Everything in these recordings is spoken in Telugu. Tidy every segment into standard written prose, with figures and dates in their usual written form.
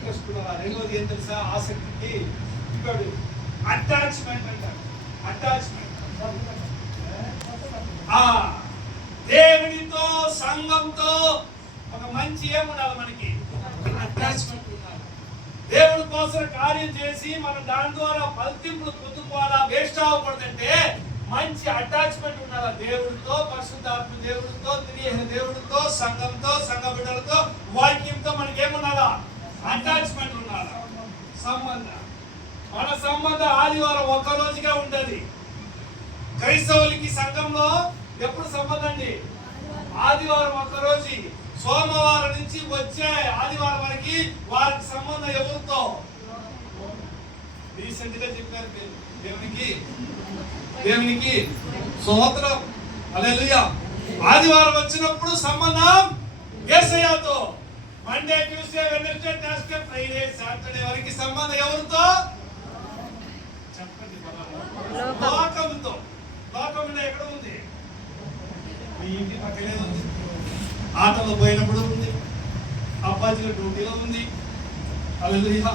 ఇంట్రెస్ట్ కూడా. రెండోది ఏం తెలుసా? ఆసక్తికి ఇంకోటి అటాచ్మెంట్ అంటారు. అటాచ్మెంట్ దేవునితో సంఘంతో ఒక మంచి ఏముండాలి మనకి? అటాచ్మెంట్ ఉండాలి. దేవుడి కోసం కార్యం చేసి మనం దాని ద్వారా ఫలింపులు పొందుకోవాలా, వేస్ట్ అవ్వకూడదంటే మంచి అటాచ్మెంట్ ఉండాలి. దేవుడితో, పరిశుద్ధాత్మ దేవుడితో, త్రియేక దేవుడితో, సంఘంతో, సంఘ బిడ్డలతో, వాక్యంతో మనకి ఏముండాలా? అటాచ్మెంట్ ఉండాలి. సంబంధం. మన సంబంధం ఆదివారం ఒక్క రోజుగా ఉంటది. క్రైస్తవులకి సంఘంలో ఎప్పుడు సంబంధం అండి? ఆదివారం ఒక్క రోజు. సోమవారం నుంచి వచ్చే ఆదివారం వరకు వారికి సంబంధం ఎవరితో? రీసెంట్ గా చెప్పారు దేవునికి స్తోత్రం. హల్లెలూయా. ఆదివారం వచ్చినప్పుడు సంబంధం యేసయ్యతో. Monday, Tuesday, Wednesday, Thursday, Friday, Saturday వరకు సంబంధం ఎవరితో? చెప్పండి. లోకంతో. లోకంలో ఎక్కడ ఉంది? మీ ఇంటి పక్కనే ఉంది. ఆటలో పోయినప్పుడు ఉంది. అబ్బాజీల డ్యూటీలో ఉంది. హల్లెలూయా.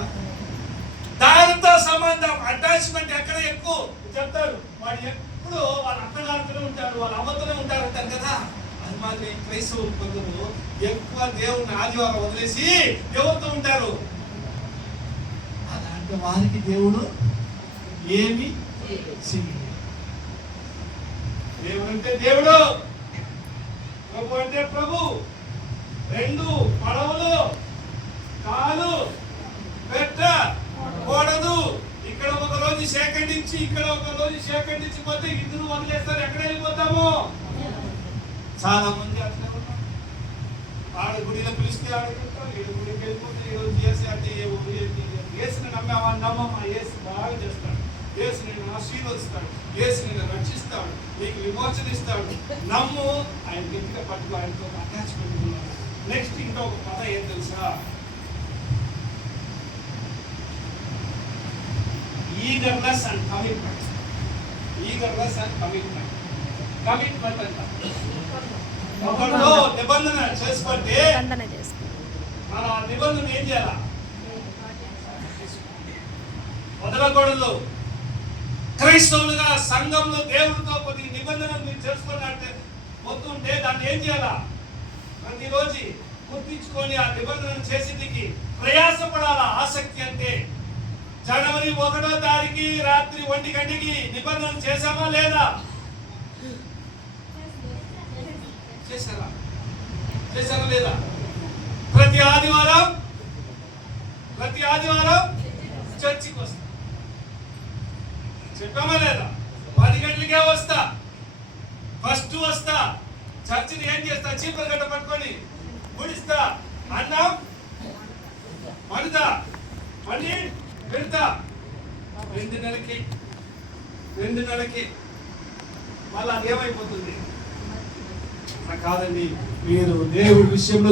దానితో సంబంధం, అటాచ్మెంట్ ఎక్కడ ఎక్కువ చెప్తారు. వాడు ఎప్పుడు వాళ్ళ అత్తగారితోనే ఉంటారు, వాళ్ళ అమ్మతోనే ఉంటారు అంటారు కదా. అది మాత్రం క్రైస్తవులు కొందరు ఎక్కువ దేవుని ఆదివారం వదిలేసి ఎవరితో ఉంటారు? అలాంటి వారికి దేవుడు ఏమి చేయడు. దేవుడు అంటే దేవుడు, ప్రభు అంటే ప్రభు. రెండు పడవలు కాలు పెట్టకూడదు. ఇక్కడ ఒక రోజు సేకరించి, ఇక్కడ ఒక రోజు సేకరించి పోతే ఇద్దరు వదిలేస్తారు. ఎక్కడ వెళ్ళిపోతాము? చాలా మంది అట్లా ఉన్నారు. ఆడ గుడిలో పిలిస్తే ఆడుకుంటాం, ఏడు గుడికి వెళ్ళిపోతే ఈరోజు చేసి అంటే ఏసుని నమ్మేవాడిని నమ్మమ్మా. ఏసు బాగా చేస్తాడు. ఏసు నేను ఆశీర్వదిస్తాడు. ఏసు నేను రక్షిస్తాడు, నీకు విమోచన ఇస్తాడు. నమ్ము. ఆయన గట్టిగా పట్టుకో. ఆయనతో అటాచ్మెంట్ ఉన్నాడు. నెక్స్ట్ ఇంకా ఒక పదం ఏం తెలుసా? Eagerness and commitment. Eagerness and commitment. Commitment అంట. ఒకళ్ళు నిబంధన చేసుకుంటే మన నిబంధన ఏం చేయాలా? వదలకూడదు. క్రైస్తవులుగా సంఘంలో దేవుడితో కొద్ది నిబంధనలు మీరు చేసుకున్నట్టు వస్తుంటే దాన్ని ఏం చేయాలా? ప్రతిరోజు గుర్తించుకొని ఆ నిబంధనలు చేసేందుకు ప్రయాసపడాలా. ఆసక్తి అంటే జనవరి 1వ తారీఖు రాత్రి 1 గంటకి నిబంధనలు చేశామా లేదా? చేశారా లేదా? ప్రతి ఆదివారం చర్చికి వస్తా. చెప్పామా లేదా? 10 గంటలకే వస్తా. ఫస్ట్ వస్తా. చర్చిని ఏం చేస్తా? చీపురు గడ్డ పట్టుకొని గుడిస్తా. అన్నం వండుతా, మళ్ళీ పెడతా. 2 నెలకి మళ్ళీ అదేమైపోతుంది? కాదండి, మీరు దేవుడి విషయంలో